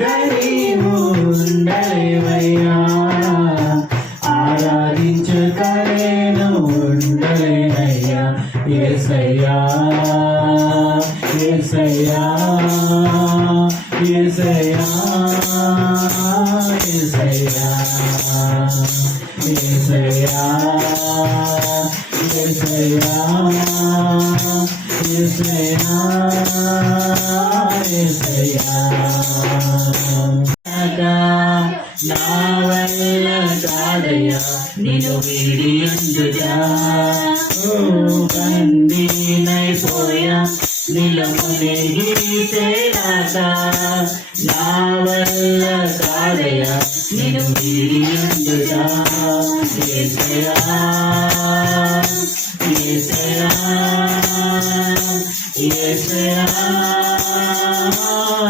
నీవు ఉండలేవయ్యా, ఆరాధించకలేను ఉండలేనయ్యా. యేసయ్యా యేసయ్యా యేసయ్యా యేసయ్యా యేసయ్యా యేసయ్యా యేసయ్యా యేసయ్యా. నా వల్ల కాదయ్యా నిన్ను వీడి ఉండుగా, బందీనైపోయా నిలమునే గీతేలాగా. నా వల్ల కాదయ్యా నిన్ను వీడి ఉండుగా. యేసయ్యా యేసయ్యా యేసయ్యా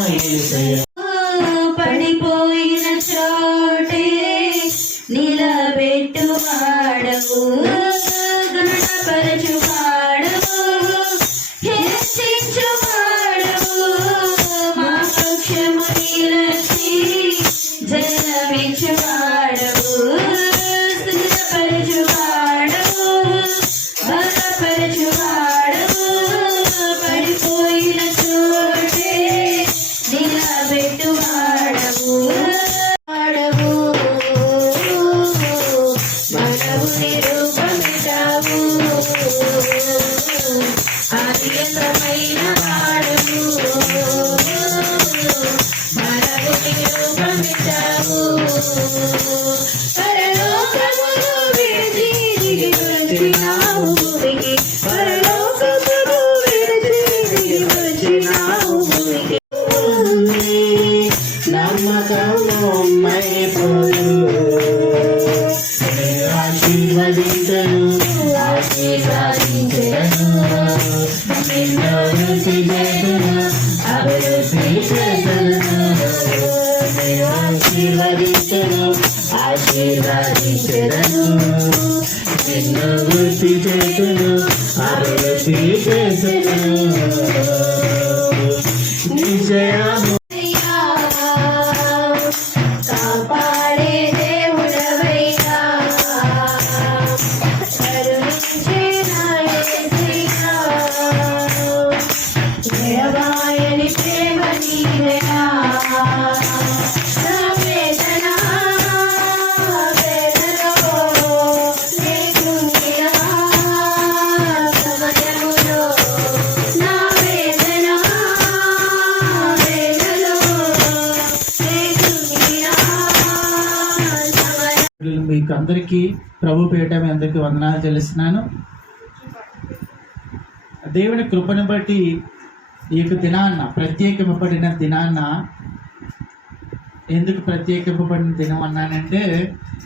యేసయ్యా. పడిపోయిన చోటే నిలబెట్టువాడవు, గణపరచువాడవు, హెచ్చించువాడవు, మా పక్షము నిలచి జన్మించువాడవు, స్థిరపరచువాడవు, బలపరచువాడవు. పడిపోయిన చోటే నిలబెట్టువాడవు, మనవు నిరూపమిటావు, అత్యంతమైన వాడవు, మనవు నిరూపమిటావు. పరలోకమును విడిచి దిగి వచ్చినావు భూమికి, పరలోకమును విడిచి దిగి వచ్చినావు భూమికి. నమ్మకము మైపోదు, ఆశీర్వదించను ఆశీర్వదించను, నిన్ను రుచి చేతును అభివృద్ధి చేతును. ఆశీర్వదించను ఆశీర్వదించను, నిన్ను వృద్ధి చేతును అభివృద్ధి చేతును. నిజయము కాపాడే దేవుడవయ్యా, కరుణించే నా యేసయ్యా, ఎడబాయని ప్రేమ నీవేనా. నా వేదన వేదనలో నీ కృంగిన సమయములో, నా వేదన వేదనలో నీ కృంగిన సమయ. మీకు అందరికీ ప్రభు పేట మీ అందరికీ వందనాలు చెల్లిస్తున్నాను. దేవుని కృపను బట్టి ఈ యొక్క దినాన్న, ప్రత్యేకింపబడిన దినాన్న, ఎందుకు ప్రత్యేకింపబడిన దినం అన్నానంటే,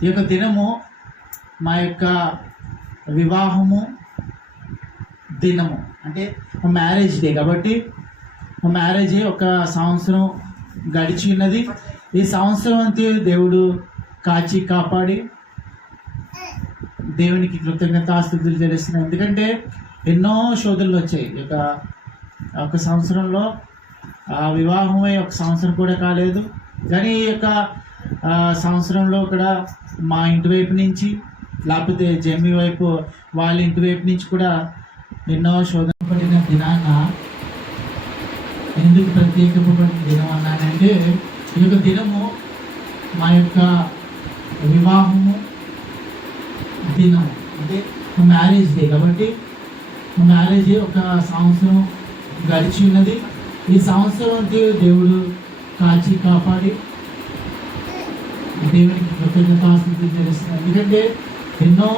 ఈ యొక్క దినము మా యొక్క వివాహము దినము, అంటే మ్యారేజ్ డే కాబట్టి మ్యారేజ్ ఒక సంవత్సరం గడిచి ఉన్నది. ఈ సంవత్సరం అంతే దేవుడు కాచి కాపాడి దేవునికి కృతజ్ఞతాస్తుతులు చెల్లిస్తున్నాం. ఎందుకంటే ఎన్నో శోధనలు వచ్చాయి. ఒక సంవత్సరంలో వివాహమై ఒక సంవత్సరం కూడా కాలేదు, కానీ ఈ యొక్క సంవత్సరంలో కూడా మా ఇంటి వైపు నుంచి, లేకపోతే జమ్మి వైపు వాళ్ళ ఇంటి వైపు నుంచి కూడా ఎన్నో శోధన పడిన దినాన్న ఎందుకు ప్రత్యేకింపబడిన దినం అన్నానంటే, ఈ యొక్క దినము మా యొక్క వివాహము దినం, అంటే మ్యారేజ్ డే కాబట్టి మ్యారేజ్ ఒక సంవత్సరం గడిచి ఉన్నది. ఈ సంవత్సరం అంతే దేవుడు కాచి కాపాడి దేవునికి కృతజ్ఞతాస్తుతులు చెల్లిస్తున్నాం. ఎందుకంటే ఎన్నో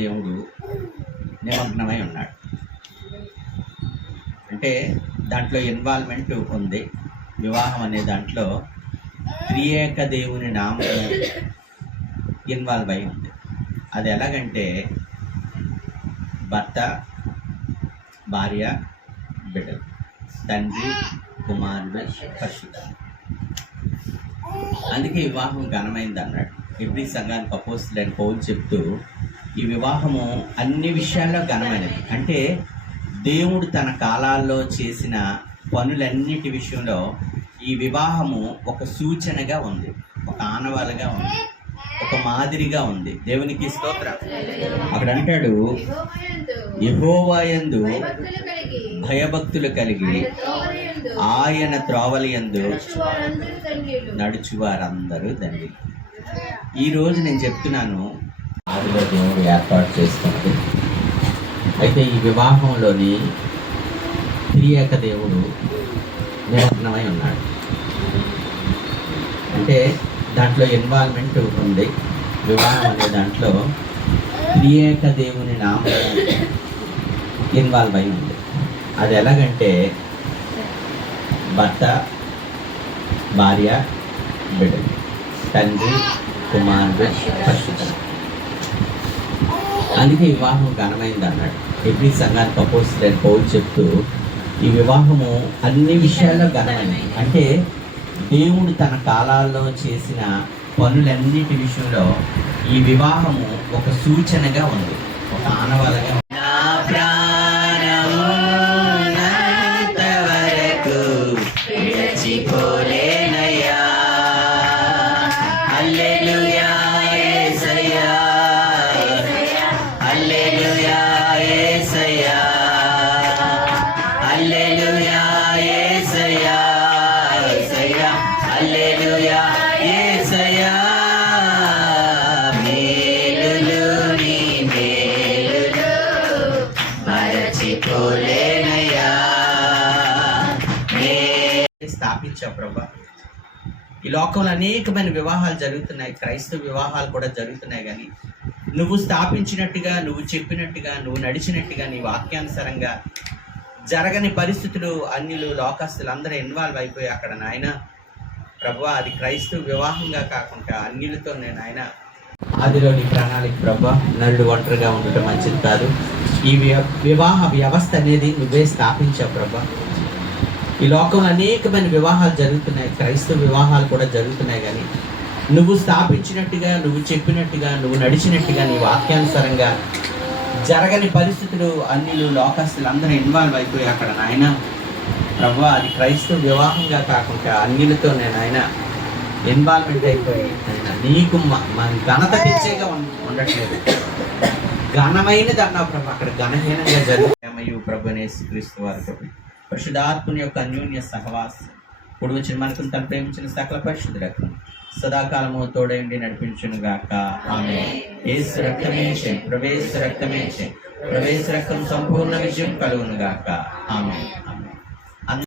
దేవుడు నిమగ్నమై ఉన్నాడు. అంటే దాంట్లో ఇన్వాల్వ్మెంట్ ఉంది. వివాహం అనే దాంట్లో త్రియేక దేవుని నామం ఇన్వాల్వ్ అయి ఉంది. అది ఎలాగంటే భర్త, భార్య, బిడ్డలు, తండ్రి, కుమారుడు, పరిశుద్ధుడు. అందుకే వివాహం ఘనమైంది అన్నాడు. ఎవ్రీ సంఘానికి అపోస్తలుడైన పౌలు చెప్తూ ఈ వివాహము అన్ని విషయాల్లో ఘనమైనది. అంటే దేవుడు తన కాలాల్లో చేసిన పనులన్నిటి విషయంలో ఈ వివాహము ఒక సూచనగా ఉంది, ఒక ఆనవాలుగా ఉంది, ఒక మాదిరిగా ఉంది. దేవునికి స్తోత్రం. అక్కడ అంటాడు, యెహోవాయందు భయభక్తులు కలిగి ఆయన త్రోవలయందు నడుచువారందరూ ధన్యులు. ఈరోజు నేను చెప్తున్నాను, ఆదిలో దేవుడు ఏర్పాటు చేసుకున్నది. అయితే ఈ వివాహంలోని త్రియేక దేవుడు నిమగ్నమై ఉన్నాడు. అంటే దాంట్లో ఇన్వాల్వ్మెంట్ ఉంది. వివాహం అనే దాంట్లో త్రియేక దేవుని నామం ఇన్వాల్వ్ అయి ఉంది. అది ఎలాగంటే భర్త, భార్య, బిడ్డలు, తండ్రి, కుమారుడు, పరిశుద్ధుడు. అందుకే వివాహం ఘనమైంది అన్నాడు. ఎవ్రీ సంఘానికి అపోస్తలుడైన పౌలు చెప్తూ ఈ వివాహము అన్ని విషయాల్లో ఘనమైనది. అంటే దేవుడు తన కాలాల్లో చేసిన పనులన్నిటి విషయంలో ఈ వివాహము ఒక సూచనగా ఉంది, ఒక ఆనవాలుగా ఉంది. నా ప్రాణము ఉన్నంత వరకు విడిచిపోలేనయ్యా. హల్లెలూయా యేసయ్యా, హల్లెలూయా యేసయ్యా, హల్లెలూయా యేసయ్యా, యేసయ్యా, హల్లెలూయా యేసయ్యా. మేలులు నీ మేలులు మరచిపోలేనయ్యా. స్థాపించావు ప్రభా. ఈ లోకంలో అనేకమైన వివాహాలు జరుగుతున్నాయి, క్రైస్తవ వివాహాలు కూడా జరుగుతున్నాయి. కానీ నువ్వు స్థాపించినట్టుగా, నువ్వు చెప్పినట్టుగా, నువ్వు నడిచినట్టుగా, నీ వాక్యానుసారంగా జరగని పరిస్థితులు అన్యులు, లోకస్తులు అందరూ ఇన్వాల్వ్ అయిపోయి అక్కడ నాయన ప్రభువా, అది క్రైస్తవ వివాహంగా కాకుండా అన్యులతో నేను ఆయన ఆదిలో నీ ప్రణాళిక ప్రభా. నరుడు ఒంటరిగా ఉండటం మంచిది కాదు. ఈ వివాహ వ్యవస్థ అనేది నువ్వే స్థాపించావు ప్రభా. ఈ లోకంలో అనేకమైన వివాహాలు జరుగుతున్నాయి, క్రైస్తవ వివాహాలు కూడా జరుగుతున్నాయి. కానీ నువ్వు స్థాపించినట్టుగా, నువ్వు చెప్పినట్టుగా, నువ్వు నడిచినట్టుగా, నీ వాక్యానుసారంగా జరగని పరిస్థితులు అన్యులు, లోకస్తులు అందరూ ఇన్వాల్వ్ అయిపోయి అక్కడ నాయన ప్రభువా, అది క్రైస్తవ వివాహంగా కాకుండా అన్యులతో నేను ఆయన ఇన్వాల్వ్మెంట్ అయిపోయి నీకు మన ఘనత తెచ్చేగా ఉండట్లేదు. ఘనమైనది అన్నావు ప్రభు, అక్కడ ఘనహీనంగా జరుగుతామయ్యూ ప్రభు యేసుక్రీస్తు వారి ప్రభు పరిశుద్ధాత్మని యొక్క అన్యోన్య సహవాసం ఇప్పుడు వచ్చిన మనకు తను ప్రేమించిన సకల పరిశుద్ధులకు సదాకాలము తోడైండి నడిపించును గాక. ఆమేన్. యేసు రక్తమే జయం, ప్రవేశ రక్తమే జయం, ప్రవేశ రక్తం సంపూర్ణ విజయం కలుగును గాక. ఆమేన్.